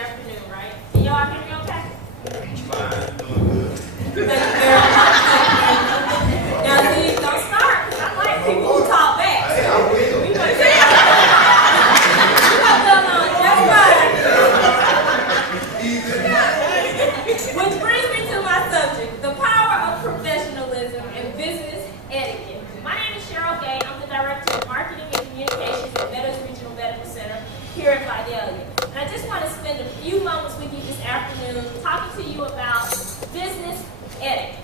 afternoon, right? Can y'all hear me okay? Fine, doing good. Thank you very much. Now, see, don't start, because I like people who talk back. Hey, I will. We gonna say you got them on just fine. Which brings me to my subject, the power of professionalism and business etiquette. My name is Cheryl Gay. I'm the Director of Marketing and Communications at Meadows Regional Medical Center here in Vidalia. And I just want to spend a few moments with you this afternoon talking to you about business etiquette.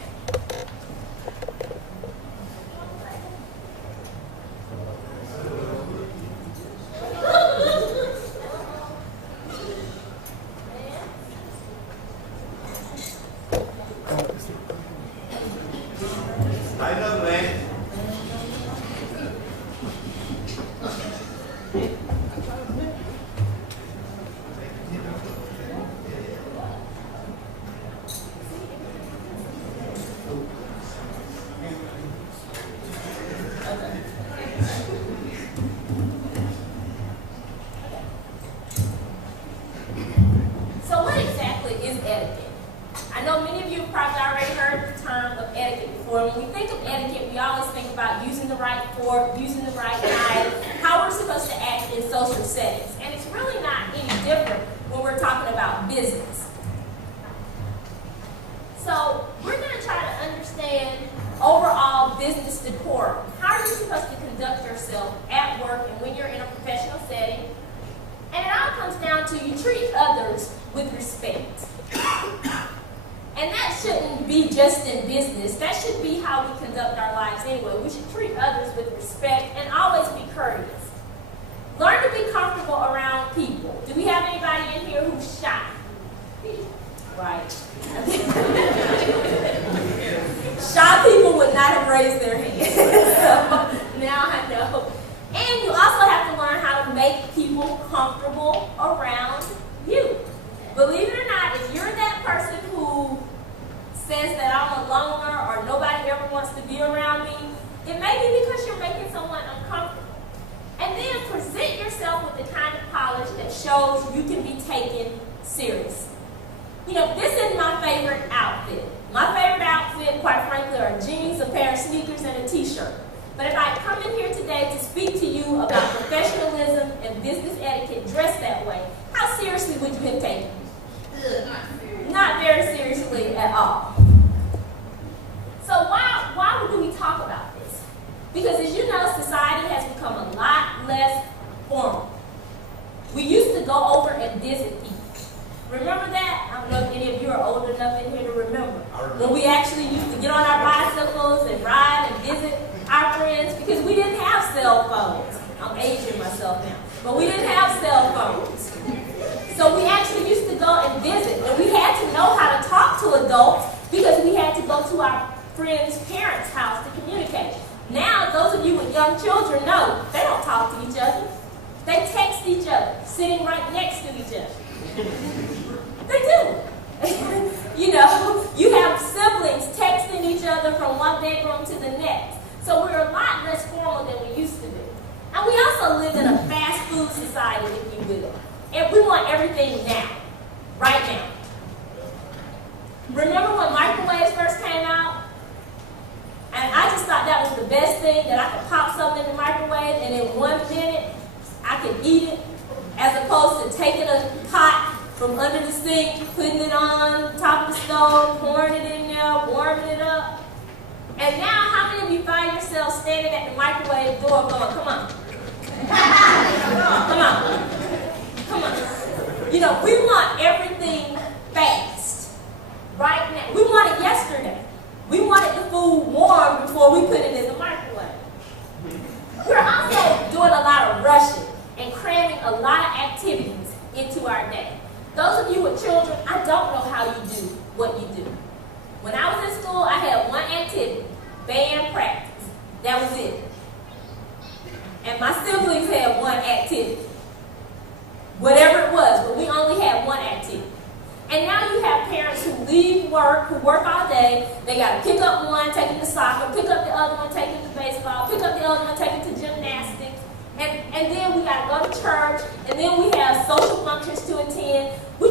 Light up, man. So what exactly is etiquette? I know many of you have probably already heard the term of etiquette before. When we think of etiquette, we always think about using the right fork, using the right knife, how we're supposed to act in social settings. And it's really not any different when we're talking about business. So we're going to try to understand overall business decorum. How are you supposed to conduct yourself at work and when you're in a professional setting? And it all comes down to you treat others with respect. And that shouldn't be just in business. That should be how we conduct our lives anyway. We should treat others with respect and always be courteous. Learn to be comfortable around people. Do we have anybody in here who's shy? Right. Shy people would not have raised their hand. So now I know. And you also have to learn how to make people comfortable around you. Believe it or not, if you're that person who says that I'm a loner or nobody ever wants to be around me, it may be because you're making someone uncomfortable. And then present yourself with the kind of polish that shows you can be taken seriously. You know, this is my favorite outfit. My favorite outfit, quite frankly, are jeans, a pair of sneakers, and a t-shirt. But if I come in here today to speak to you about professionalism and business etiquette dressed that way, how seriously would you have taken me? Not very seriously at all. So why do we talk about this? Because as you know, society has become a lot less formal. We used to go over and visit people. Remember that? I don't know if any of you are old enough in here to remember. When we actually used to get on our bicycles and ride and visit our friends, because we didn't have cell phones. I'm aging myself now. But we didn't have cell phones. So we actually used to go and visit. And we had to know how to talk to adults because we had to go to our friends' parents' house to communicate. Now, those of you with young children know they don't talk to each other. They text each other, sitting right next to each other. They do. You know, you have siblings texting each other from one bedroom to the next. So we're a lot less formal than we used to be. And we also live in a fast food society, if you will. And we want everything now, right now. Remember when microwaves first came out? And I just thought that was the best thing, that I could pop something in the microwave and in 1 minute I could eat it, as opposed to taking a pot from under the sink, putting it on top of the stove, pouring it in there, warming it up. And now, how many of you find yourself standing at the microwave door going, come on. Come on. Come on. You know, we want everything fast. Right now. We want it yesterday. We wanted the food warm before we put it in the microwave. We're also doing a lot of rushing and cramming a lot of activities into our day. Those of you with children, I don't know how you do what you do. When I was in school, I had one activity, band practice. That was it. And my siblings had one activity. Whatever it was, but we only had one activity. And now you have parents who leave work, who work all day. They got to pick up one, take it to soccer, pick up the other one, take it to baseball, pick up the other one, take it to gymnastics. And then we got to go to church, and then we have social functions to attend. We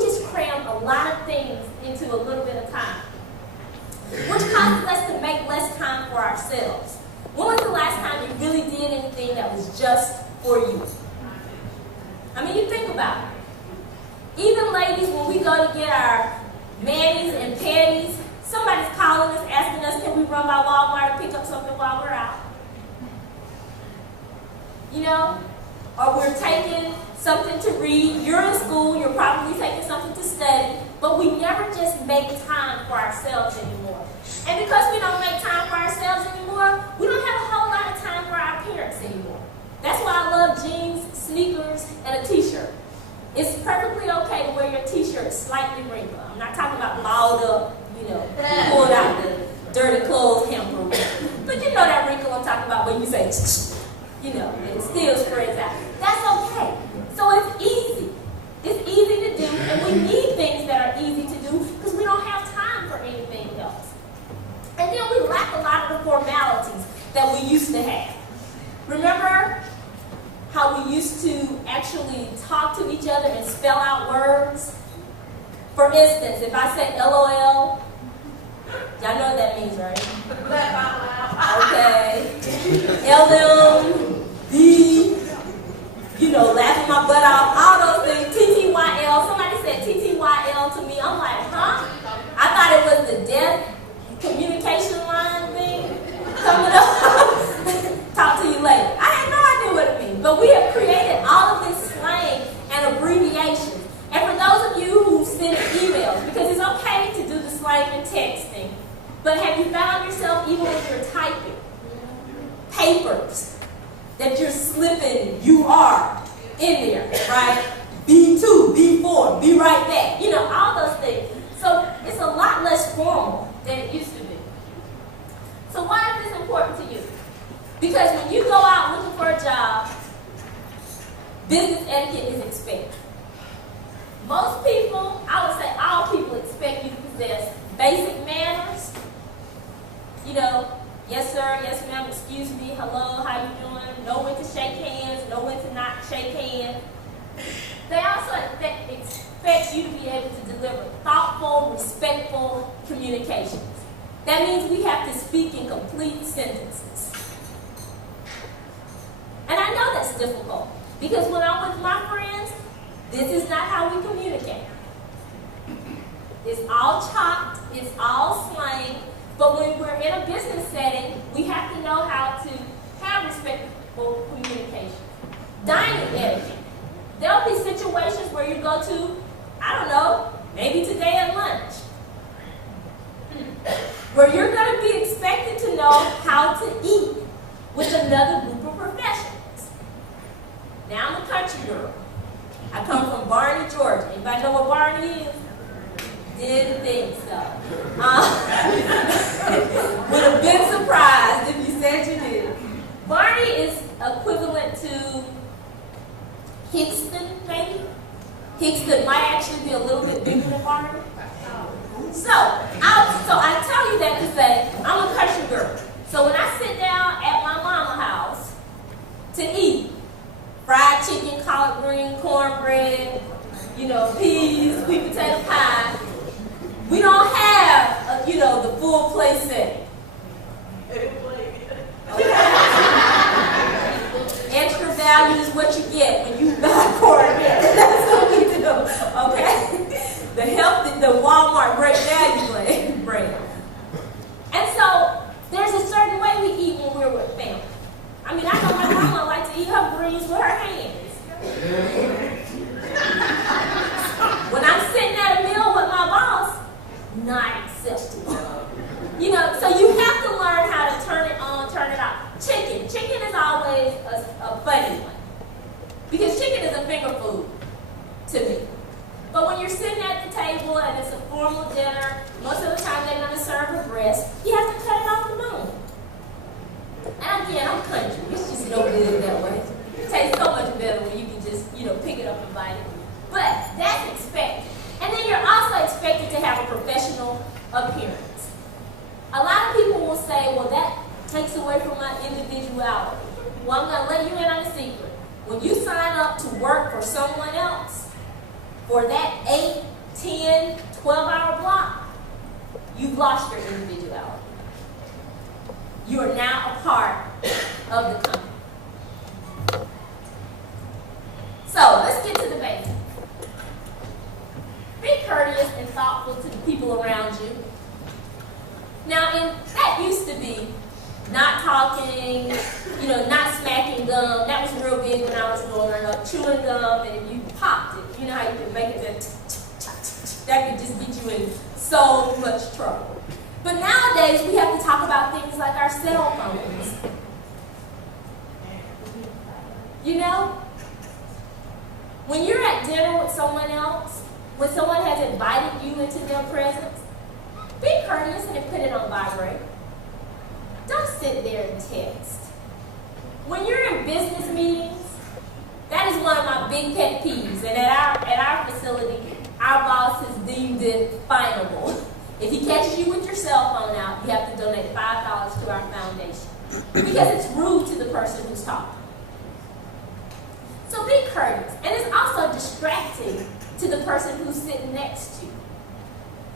lot of things into a little bit of time, which causes us to make less time for ourselves. When was the last time you really did anything that was just for you? I mean, you think about it. Even ladies, when we go to get our manis and panties, somebody's calling us, asking us, can we run by Walmart and pick up something while we're out? You know? Or we're taking something to read. You're in school, you're probably taking something to study, but we never just make time for ourselves anymore. And because we don't make time for ourselves anymore, we don't have a whole lot of time for our parents anymore. That's why I love jeans, sneakers, and a t-shirt. It's perfectly okay to wear your t-shirt slightly wrinkled. I'm not talking about balled up, pulled out the dirty clothes hamper. But you know that wrinkle I'm talking about when you say, it still spreads out. That's okay. So it's easy. It's easy to do, and we need things that are easy to do because we don't have time for anything else. And then we lack a lot of the formalities that we used to have. Remember how we used to actually talk to each other and spell out words? For instance, if I say LOL, y'all know what that means, right? Okay. LMB, laughing my butt off, all those things. TTYL, somebody said TTYL to me. I'm like, huh? I thought it was the deaf communication line thing coming up. Talk to you later. I had no idea what it means. But we have created all of this slang and abbreviations. And for those of you who send emails, because it's okay to do the slang and texting, but have you found yourself, even when you're typing, papers that you're slipping UR in there, right? B2, B4, be right back. All those things. So it's a lot less formal than it used to be. So why is this important to you? Because when you go out looking for a job, business etiquette is expected. Most people, I would say all people, expect you to possess basic manners. Yes sir, yes ma'am, excuse me, hello, how you doing? Know when to shake hands, know when to not shake hands. They also expect you to be able to deliver thoughtful, respectful communications. That means we have to speak in complete sentences. And I know that's difficult because when I'm with my friends, this is not how we communicate. It's all chopped, it's all slang, but when we're in a business setting, we have to know how to have respectful communication. Dining etiquette. There'll be situations where you go to, I don't know, maybe today at lunch, where you're going to be expected to know how to eat with another group of professionals. Now I'm a country girl. I come from Barney, Georgia. Anybody know what Barney is? Didn't think so. Would have been surprised if you said you did. Barney is equivalent to Hickston, maybe? Hickston might actually be a little bit bigger than Barney. So I tell you that to say, I'm a country girl. So when I sit down at my mama's house to eat fried chicken, collard green, cornbread, peas, sweet potato pie, we don't have, the full plate setting. Extra value is what you get when you buy cornbread. That's what we do, okay? The Walmart great value brand. And so there's a certain way we eat when we're with family. I mean, I know my mama likes to eat her greens with her hands. When I'm sitting at a meal with my boss, not acceptable. So you have to learn how to turn it on, turn it off. Chicken is always a funny one. Because chicken is a finger food to me. But when you're sitting at the table and it's a formal dinner, most of the time they're going to serve a breast, you have to cut it off the bone. And again, I'm country. It's just no good that way. It tastes so much better when you can just, pick it up and bite it. But that's expected. And then you're also expected to have a professional appearance. A lot of people will say, well, that takes away from my individuality. Well, I'm going to let you in on a secret. When you sign up to work for someone else, for that 8, 10, you've lost your individuality. You are now a part of the company. So let's get to the basics. Be courteous and thoughtful to the people around you. Now, that used to be not talking, not smacking gum. That was real big when I was growing up. Chewing gum, and if you popped it, you know how you can make it that could just get you in so much trouble. But nowadays, we have to talk about things like our cell phones. When you're at dinner with someone else, when someone has invited you into their presence, be courteous and put it on vibrate. Don't sit there and text. When you're in business meetings, that is one of my big pet peeves. And at our facility, our boss has deemed it finable. If he catches you with your cell phone out, you have to donate $5 to our foundation. Because it's rude to the person who's talking. So be courteous. And it's also distracting to the person who's sitting next to you.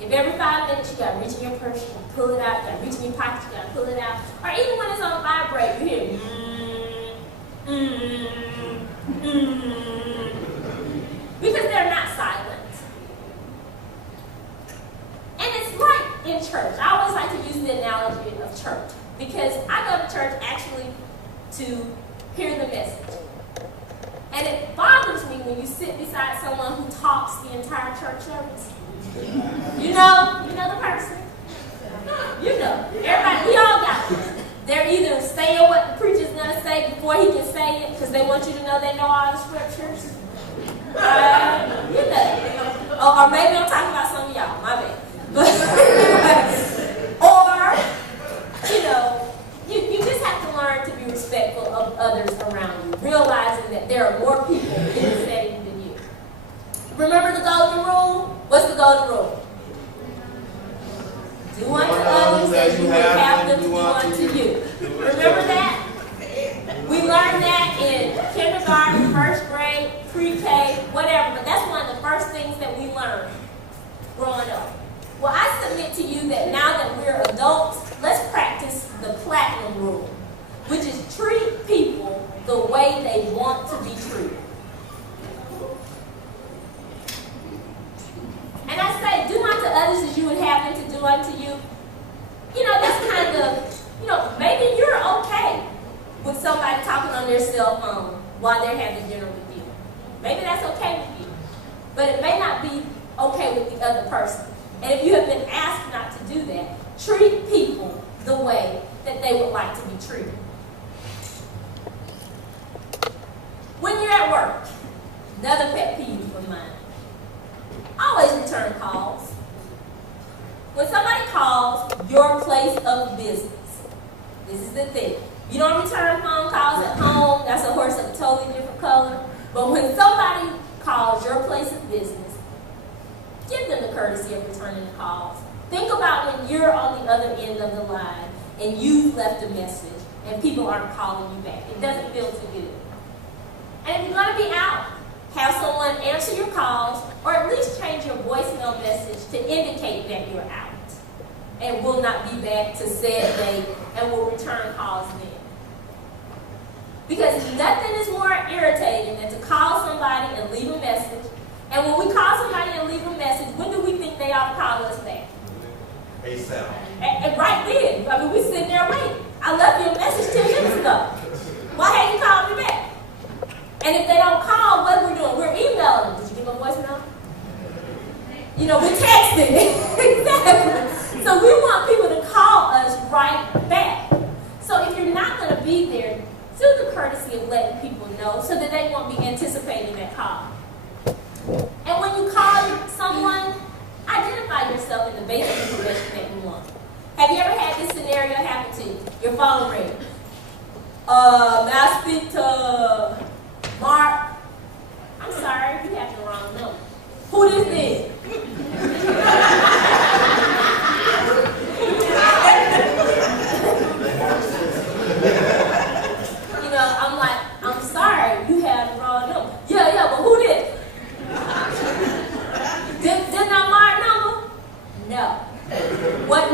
If every 5 minutes you gotta reach in your purse, you gotta pull it out, you gotta reach in your pocket, you gotta pull it out. Or even when it's on vibrate, you hear because they're not silent. And it's like in church. I always like to use the analogy of church because I go to church actually to hear the message. And it bothers me when you sit beside someone who talks the entire church service. You know the person. Everybody, we all got it. They're either saying what the preacher's gonna say before he can say it because they want you to know they know all the scriptures. Or maybe I'm talking about some of y'all, my bad. You just have to learn to be respectful of others around you, realizing that there are more people in the setting than you. Remember the golden rule? What's the golden rule? Do unto others as you would have them to do unto you. Remember that? We learned that in kindergarten, first grade, pre-K, whatever, but that's one of the first things that we learned growing up. Well, I submit to you that now that we're adults, let's practice the platinum rule, which is treat people the way they want to be treated. And I say, do unto others as you would have them to do unto you. That's kind of, maybe you're okay with somebody talking on their cell phone while they're having dinner with you. Maybe that's okay with you. But it may not be okay with the other person. And if you have been asked not to do that, treat people the way that they would like to be treated. When you're at work, another pet peeve of mine, always return calls. When somebody calls your place of business, this is the thing. You don't return phone calls at home, that's a horse of a totally different color. But when somebody calls your place of business, give them the courtesy of returning the calls. Think about when you're on the other end of the line and you've left a message and people aren't calling you back. It doesn't feel too good. And if you're going to be out, have someone answer your calls or at least change your voicemail message to indicate that you're out and will not be back to said date and will return calls then. Because nothing is more irritating than to call somebody and leave a message. And when we call somebody and leave a message, when do we think they ought to call us back? ASAP. And right then. We sitting there waiting. I left you a message 10 minutes ago. Why hadn't you called me back? And if they don't call, what are we doing? We're emailing. Did you get my voicemail? We're texting. Exactly. So we want people to call us right back. So if you're not going to be there, do the courtesy of letting people know so that they won't be anticipating that call. And when you call someone, identify yourself in the basic information that you want. Have you ever had this scenario happen to you? Your phone rings. May I speak to Mark? I'm sorry, you have the wrong number. Who this is? I'm like, I'm sorry, you have the wrong number. Yeah, but who this? Didn't I mark number? No. What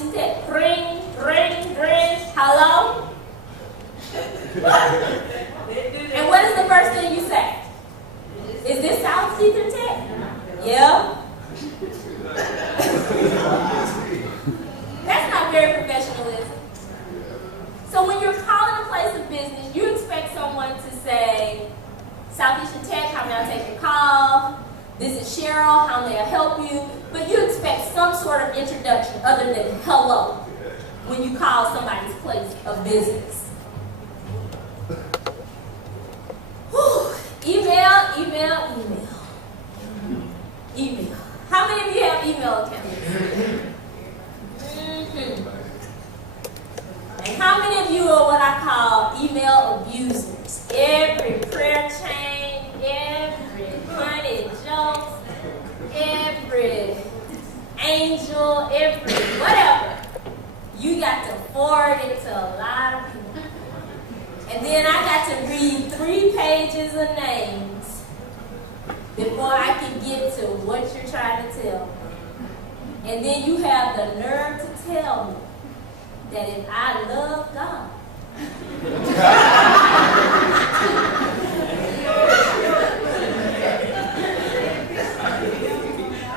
Southeastern Tech. Ring, ring, ring. Hello? And what is the first thing you say? Is this Southeastern Tech? Yeah. That's not very professionalism. So when you're calling a place of business, you expect someone to say, Southeastern Tech, how may I take your call? This is Cheryl, how may I help you? But you expect some sort of introduction other than hello when you call somebody's place of business. Whew. Email. How many of you have email accounts? And how many of you are what I call email abusers? Every prayer chain, every funny joke, every angel, every whatever. You got to forward it to a lot of people. And then I got to read 3 pages of names before I can get to what you're trying to tell me. And then you have the nerve to tell me that if I love God,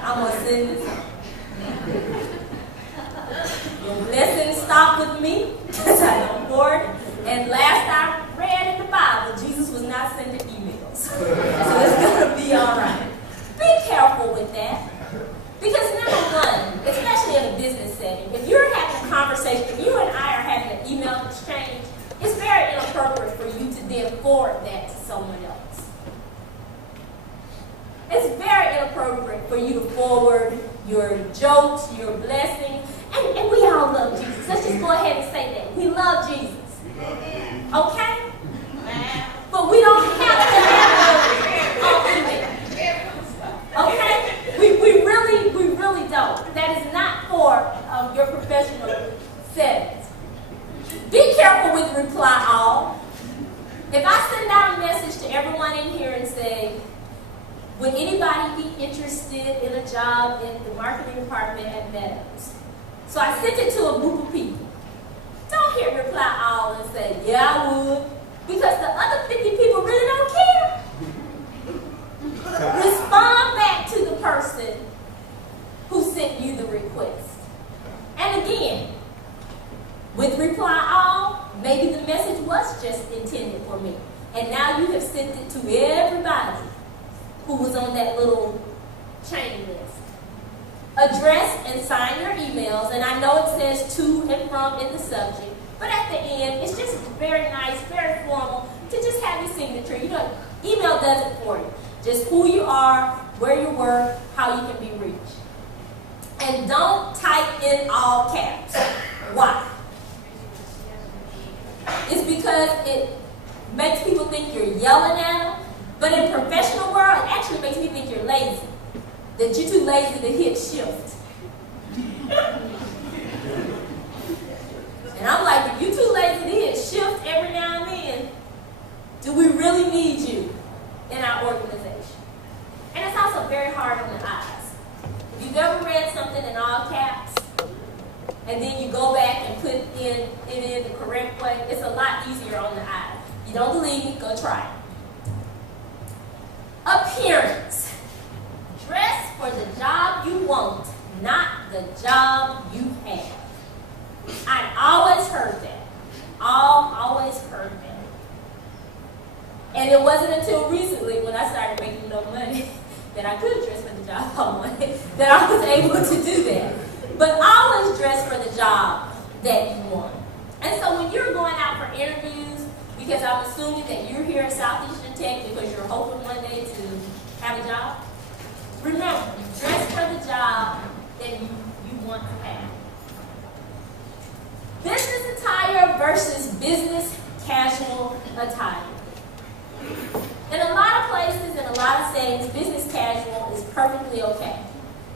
I'm going to send this. Your blessings stop with me because I don't forward it. And last I read in the Bible, Jesus was not sending emails. So it's going to be all right. Be careful with that. Because number one, especially in a business setting, if you're having a conversation, if you and I are having an email exchange, it's very inappropriate for you to then forward that to someone else. It's very inappropriate for you to forward your jokes, your blessings, and we all love Jesus. Let's just go ahead and say that. We love Jesus. Okay? But we don't have to have it on email. Okay? We really don't. That is not for your professional settings. Be careful with reply all. If I send out a message to everyone in here and say, would anybody be interested in a job in the marketing department at Meadows? So I sent it to a group of people. Don't hit reply all and say, yeah, I would. Because the other 50 people really don't care. Respond back to the person who sent you the request. And again, with reply all, maybe the message was just intended for me. And now you have sent it to everybody who was on that little chain list. Address and sign your emails, and I know it says to and from in the subject, but at the end, it's just very nice, very formal to just have your signature. You know, email does it for you. Just who you are, where you work, how you can be reached. And don't type in all caps. Why? It's because it makes people think you're yelling at them, but in the professional world, it actually makes me think you're lazy. That you're too lazy to hit shift. And I'm like, if you're too lazy to hit shift every now and then, do we really need you in our organization? And it's also very hard on the eyes. If you've ever read something in all caps, and then you go back and put it in the correct way, it's a lot easier on the eyes. You don't believe me? Go try it. Appearance. Dress for the job you want, not the job you have. I always heard that. Always heard that. And it wasn't until recently when I started making no money that I could dress for the job I wanted, that I was able to do that. But always dress for the job that you want. And so when you're going out for interviews, because I'm assuming that you're here at Southeastern Tech because you're hoping one day to have a job, remember, dress for the job that you want to have. Business attire versus business casual attire. In a lot of places, in a lot of settings, business casual is perfectly okay.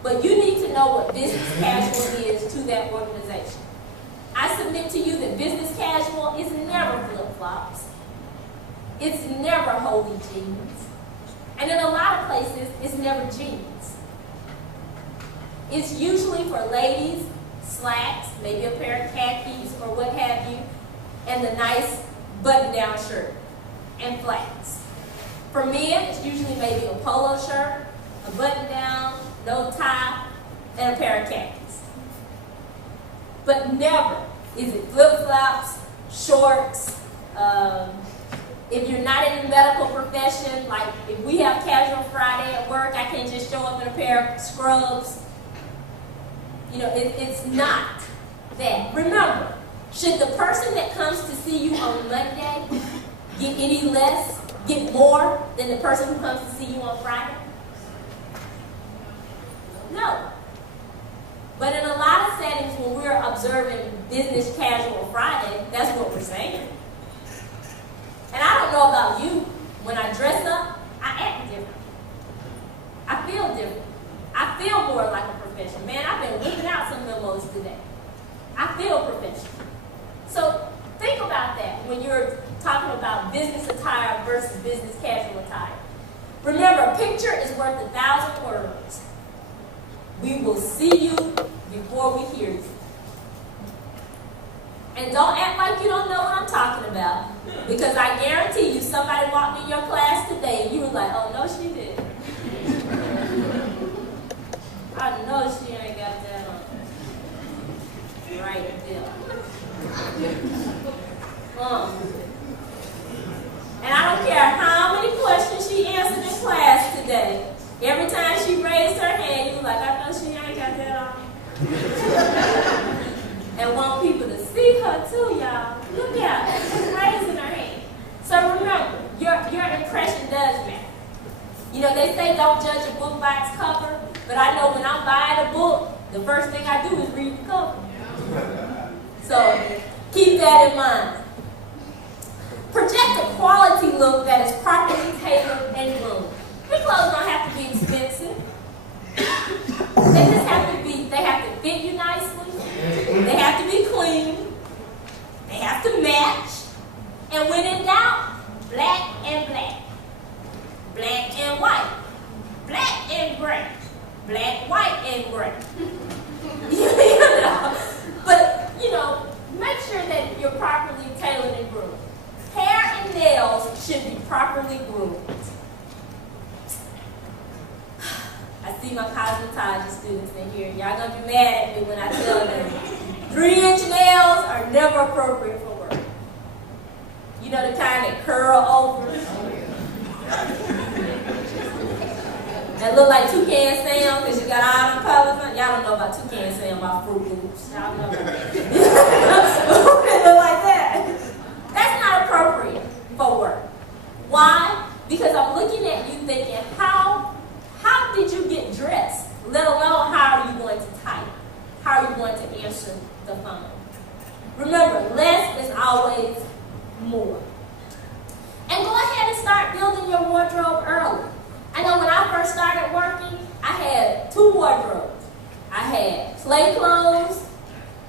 But you need to know what business casual is to that organization. I submit to you that business casual is never flip-flops. It's never holy jeans. And in a lot of places, it's never jeans. It's usually for ladies, slacks, maybe a pair of khakis or what have you, and the nice button-down shirt and flats. For men, it's usually maybe a polo shirt, a button-down, no tie, and a pair of khakis. But never is it flip-flops, shorts. If you're not in the medical profession, like if we have casual Friday at work, I can't just show up in a pair of scrubs. You know, it's not that. Remember, should the person that comes to see you on Monday get more than the person who comes to see you on Friday? No. But in a lot of settings, when we're observing business casual Friday, that's what we're saying. And I don't know about you, when I dress up, I act different. I feel different. I feel more like a professional. Man, I've been whipping out some memos today. I feel professional. So think about that when you're talking about business attire versus business casual attire. Remember, a picture is worth 1,000 words. We will see you before we hear you. And don't act like you don't know what I'm talking about. Because I guarantee you, somebody walked in your class today and you were like, oh, no, she didn't. I know she ain't got that on. Right there. And I don't care how many questions she answered in class today. Every time she raised her hand, you were like, I know she ain't got that on. And want people to see her too, y'all. Look at her. She's raising her hand. So remember, your impression does matter. You know, they say don't judge a book by its cover, but I know when I'm buying a book, the first thing I do is read the cover. So keep that in mind. Project a quality look that is properly tailored and groomed. Your clothes don't have to be expensive. They just have to be, they have to fit you nicely. They have to be clean. They have to match. And when in doubt, black and black. Black and white. Black and gray. Black, white, and gray. You know? But, you know, make sure that you're properly tailored and groomed. Hair and nails should be properly groomed. I see my cosmetology students in here. Y'all gonna be mad at me when I tell them 3-inch nails are never appropriate for work. You know, the kind that curl over. That look like Toucan Sam because you got all the colors on. Y'all don't know about Toucan Sam, about Fruit Loops. Y'all know about that. It look like that. That's not appropriate for work. Why? Because I'm looking at you thinking, how did you get dressed? Let alone how are you going to type? How are you going to answer the phone? Remember, less is always more. And go ahead and start building your wardrobe early. I know when I first started working, I had 2 wardrobes. I had play clothes,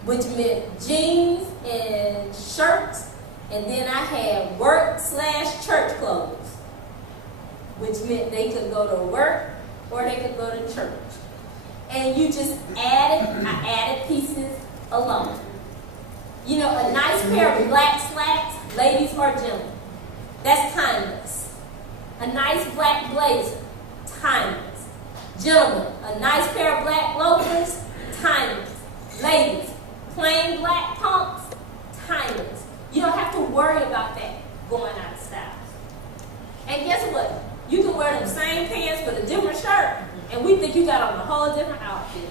which meant jeans and shirts, and then I had work/church clothes, which meant they could go to work or they could go to church. And you just I added pieces alone. You know, a nice pair of black slacks, ladies or gentlemen, that's timeless. A nice black blazer, timeless. Gentlemen, a nice pair of black loafers, timeless. Ladies, plain black pumps, timeless. You don't have to worry about that going out of style. And guess what? You can wear them same pants with a different shirt, and we think you got on a whole different outfit.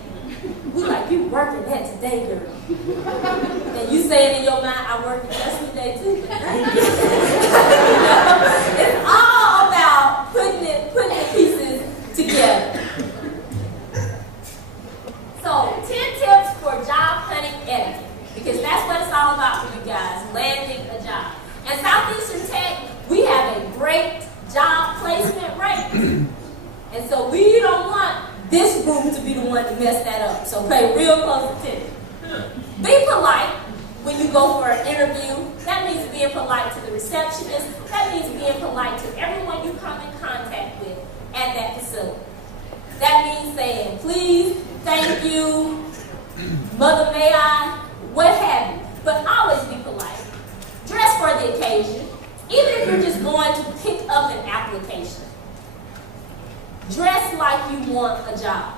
We like, you working that today, girl. And you say it in your mind, I worked yesterday too. It's all about putting the pieces together. So, 10 tips for job hunting etiquette, because that's what it's all about for you guys, landing a job. And Southeastern Tech, we have a great job placement rate. And so we don't want this group to be the one to mess that up. So pay real close attention. Be polite when you go for an interview. That means being polite to the receptionist. That means being polite to everyone you come in contact with at that facility. That means saying please, thank you, Mother, may I, what have you. But always be polite. Dress for the occasion. Even if you're just going to pick up an application. Dress like you want a job.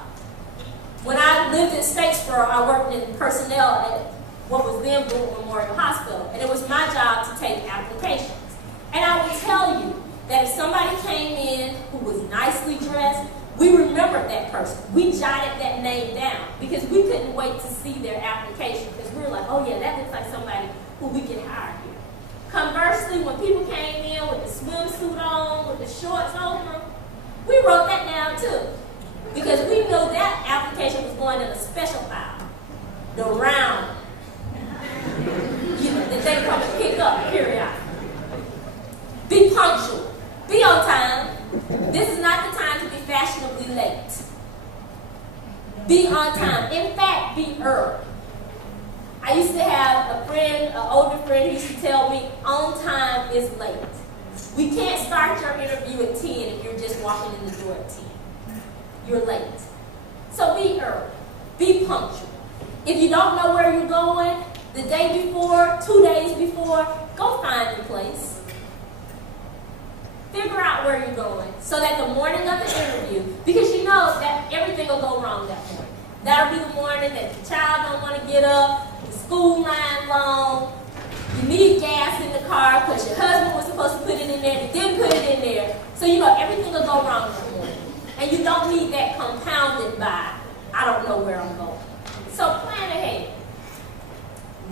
When I lived in Statesboro, I worked in personnel at what was then Brooklyn Memorial Hospital, and it was my job to take applications. And I will tell you that if somebody came in who was nicely dressed, we remembered that person. We jotted that name down because we couldn't wait to see their application because we were like, oh yeah, that looks like somebody who we can hire here. Conversely, when people came in with the swimsuit on, with the shorts over, we wrote that down too. Because we knew that application was going in a special file. The round. That they come and pick up periodically. Be punctual. Be on time. This is not the time to be fashionably late. Be on time. In fact, be early. I used to have a friend, an older friend, who used to tell me, on time is late. We can't start your interview at 10 if you're just walking in the door at 10. You're late. So be early. Be punctual. If you don't know where you're going, the day before, 2 days before, go find the place. Figure out where you're going so that the morning of the interview, because you know that everything will go wrong that morning. That'll be the morning that the child don't want to get up, the school line long, you need gas in the car because your husband was supposed to put it in there, you didn't put it in there. So you know everything will go wrong that morning. And you don't need that compounded by, I don't know where I'm going. So plan ahead.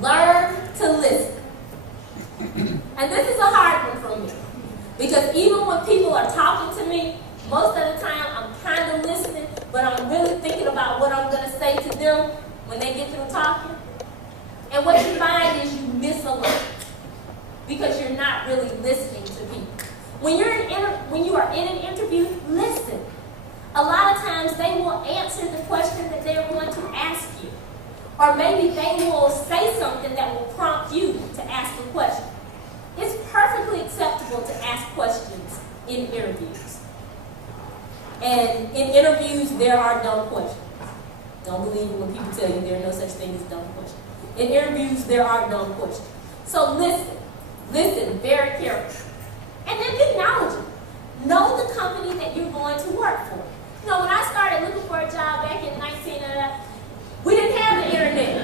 Learn to listen. And this is a hard one for me. Because even when people are talking to me, most of the time I'm kind of listening, but I'm really thinking about what I'm going to say to them when they get through talking. And what you find is you miss a lot. Because you're not really listening to people. When you are in an interview, listen. A lot of times they will answer the question that they're going to ask you. Or maybe they will say something that will prompt you to ask a question. It's perfectly acceptable to ask questions in interviews. And in interviews, there are dumb questions. Don't believe it when people tell you there are no such thing as dumb questions. In interviews, there are dumb questions. So listen. Listen very carefully. And then be knowledgeable. Know the company that you're going to work for. You know, when I started looking for a job back in 1999, we didn't have the internet.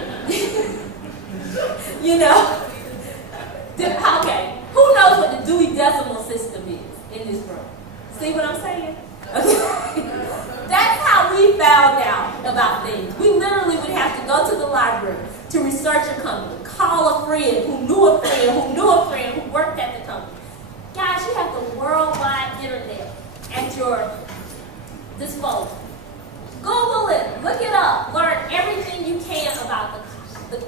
You know? Okay, who knows what the Dewey Decimal System is in this room? See what I'm saying? Okay. That's how we found out about things. We literally would have to go to the library to research a company, call a friend who knew a friend who knew a friend who worked at the company. Guys, you have the worldwide internet at your disposal. Google it, look it up, learn everything you can about the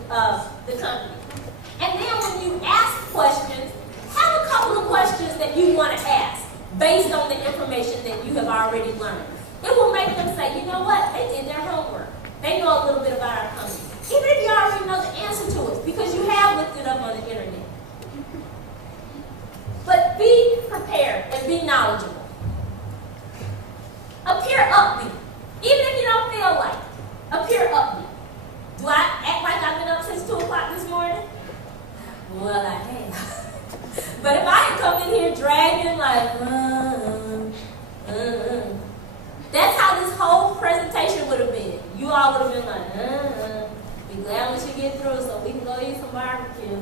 company. And then when you ask questions, have a couple of questions that you want to ask based on the information that you have already learned. It will make them say, you know what, they did their homework. They know a little bit about our company. Even if you already know the answer to it, because you have looked it up on the internet. But be prepared and be knowledgeable. Appear upbeat. Even if you don't feel like it, appear upbeat. Do I act like I've been up since 2 o'clock this morning? Well, I have. But if I had come in here dragging like, that's how this whole presentation would have been. You all would have been like, be glad when you get through so we can go eat some barbecue.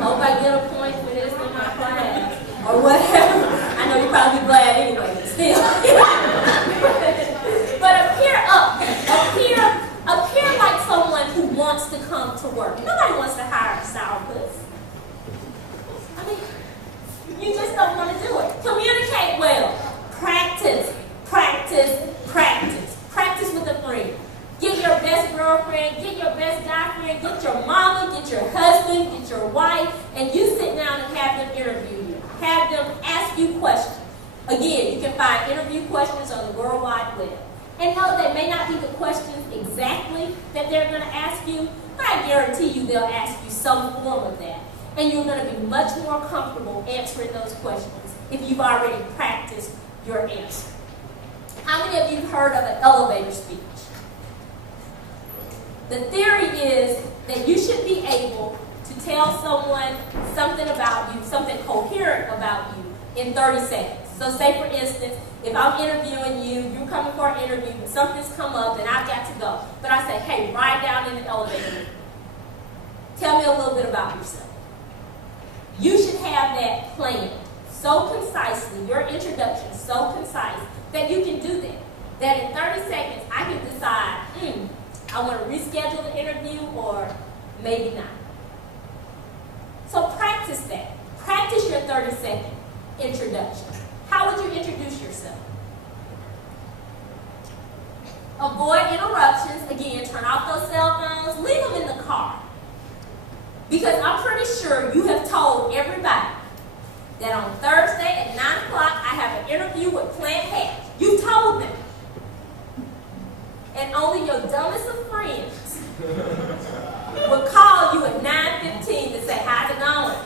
Hope I get a point for this in my class. Or whatever. I know you're probably glad anyway, but still. But appear upbeat. Appear like someone who wants to come to work. Nobody wants to hire a sourpuss. I mean, you just don't want to do it. Communicate well. Practice. Practice with a friend. Get your best girlfriend, get your best guy friend, get your mama, get your husband, get your wife, and you sit down and have them interview you. Have them ask you questions. Again, you can find interview questions on the World Wide Web. And know they may not be the questions exactly that they're going to ask you, but I guarantee you they'll ask you some form of that. And you're going to be much more comfortable answering those questions if you've already practiced your answer. How many of you have heard of an elevator speech? The theory is that you should be able to tell someone something about you, something coherent about you in 30 seconds. So say, for instance, if I'm interviewing you, you're coming for an interview, but something's come up and I've got to go. But I say, hey, ride down in the elevator. Tell me a little bit about yourself. You should have that planned so concisely, your introduction so concise, that you can do that. That in 30 seconds, I can decide, I want to reschedule the interview or maybe not. So practice that. Practice your 30-second introduction. How would you introduce yourself? Avoid interruptions. Again, turn off those cell phones. Leave them in the car. Because I'm pretty sure you have told everybody that on Thursday at 9 o'clock, I have an interview with Plant Hatch. You told them. And only your dumbest of friends would call you at 9:15 to say, how's it going?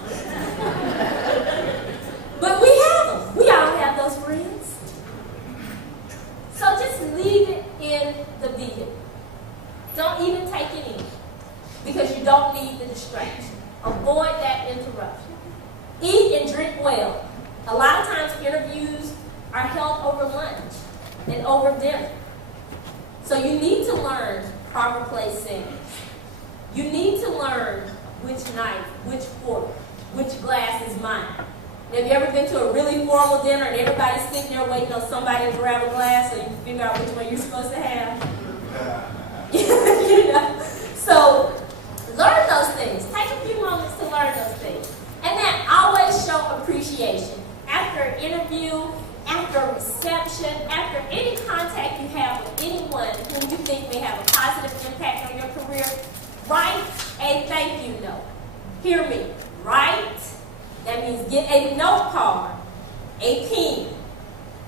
But we have them. We all have those friends. So just leave it in the vehicle. Don't even take it in, because you don't need the distraction. Avoid that interruption. Eat and drink well. A lot of times interviews are held over lunch and over dinner. So you need to learn proper place settings. You need to learn which knife, which fork, which glass is mine. Have you ever been to a really formal dinner and everybody's sitting there waiting on somebody to grab a glass so you can figure out which one you're supposed to have? You know? So learn those things. Take a few moments to learn those things. And then always show appreciation. After an interview, after a reception, after any contact you have with anyone whom you think may have a positive impact on your career, write a thank you note. Hear me. Write. That means get a note card, a pen,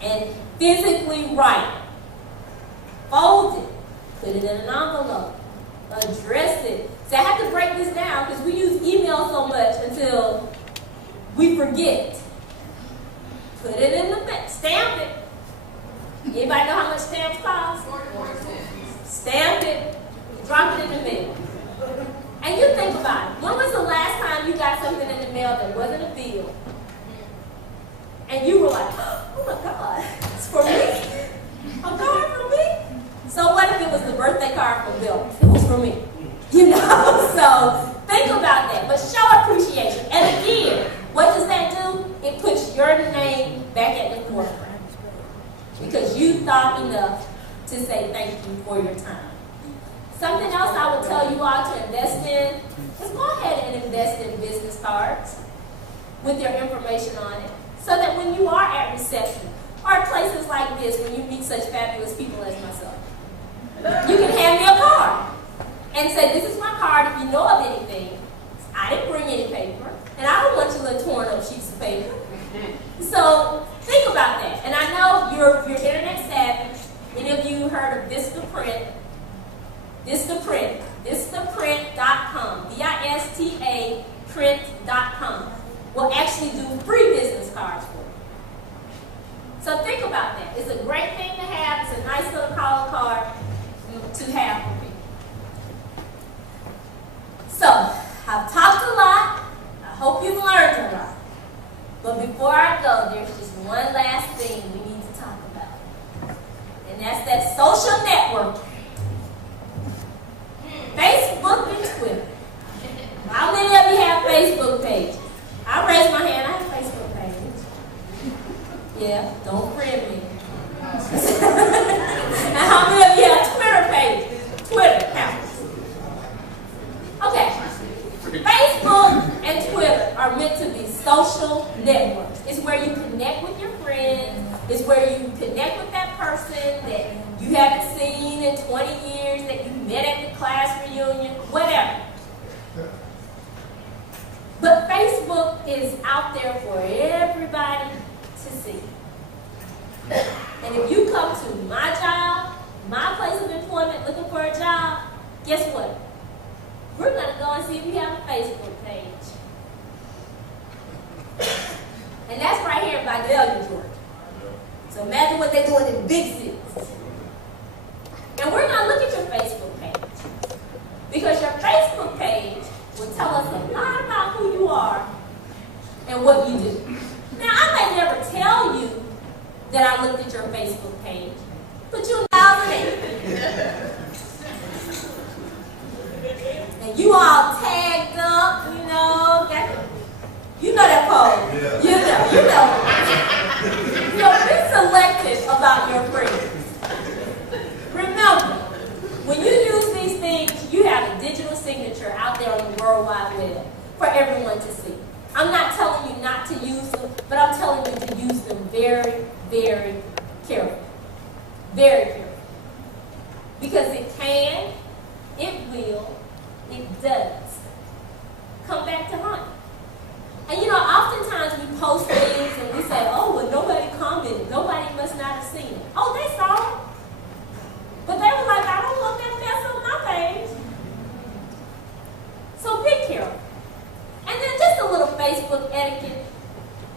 and physically write. Fold it. Put it in an envelope. Address it. See, I have to break this down because we use email so much until we forget. Put it in the back. Stamp it. Anybody know how much stamps cost? Stamp it. Drop it in the mail. And you think about it. When was the last time you got something in the mail that wasn't a bill? And you were like, oh my God, it's for me? A card for me? So what if it was the birthday card from Bill? It was for me. You know? So think about that. But show appreciation. And again, what does that do? It puts your name back at the forefront. Because you thought enough to say thank you for your time. Something else I would tell you all to invest in is go ahead and invest in business cards with your information on it, so that when you are at reception or places like this, when you meet such fabulous people as myself, you can hand me a card and say, this is my card if you know of anything. I didn't bring any paper, and I don't want your little torn up sheets of paper. So think about that. And I know you're internet savvy. Any of you heard of Vistaprint? Vistaprint.com, V-I-S-T-A print.com will actually do free business cards for you. So think about that. It's a great thing to have. It's a nice little call card to have for me. So, I've talked a lot. I hope you've learned a lot. But before I go, there's just one last thing we need to talk about. And that's that social network. Facebook and Twitter. How many of you have Facebook pages? I raise my hand. I have a Facebook page. Yeah, don't friend me. And how many of you have Twitter pages? Twitter accounts. Okay. Facebook and Twitter are meant to be social networks. It's where you connect with your friends. It's where you connect with that person that you haven't seen in 20 years, that you met at the class reunion, whatever. But Facebook is out there for everybody to see. And if you come to my job, my place of employment looking for a job, guess what? We're going to go and see if you have a Facebook page. And that's right here in Vidalia, Georgia. So imagine what they're doing in big cities. And we're going to look at your Facebook page. Because your Facebook page will tell us a lot about who you are and what you do. Now, I may never tell you that I looked at your Facebook page, but you'll know it. And you all tagged up, you know, you know that pose. Yeah. You know, be selective about your friends. Remember, when you use these things, you have a digital signature out there on the World Wide Web for everyone to see. I'm not telling you not to use them, but I'm telling you to use them very, very carefully. Very carefully. Because it can, it will, it does come back to haunt you. And you know, oftentimes we post things and we say, oh, well, nobody commented. Nobody must not have seen it. Oh, they saw it. But they were like, I don't want that mess on my page. So be careful. And then just a little Facebook etiquette.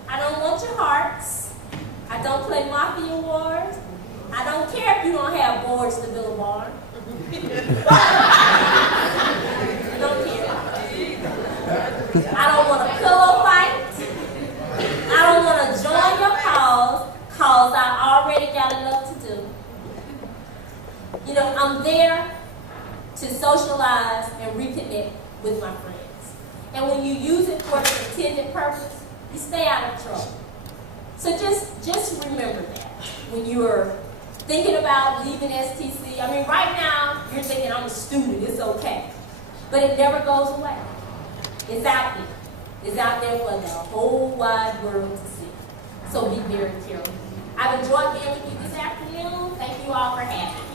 I don't want your hearts. I don't play Mafia Wars. I don't care if you don't have boards to build a barn. I don't care. I don't want a pillow fight. I don't want to join your cause I already got enough to do. You know, I'm there to socialize and reconnect with my friends. And when you use it for the intended purpose, you stay out of trouble. So just remember that when you're thinking about leaving STC. I mean, right now, you're thinking, I'm a student, it's okay. But it never goes away. It's out there. It's out there for the whole wide world to see. So be very careful. I've enjoyed being with you this afternoon. Thank you all for having me.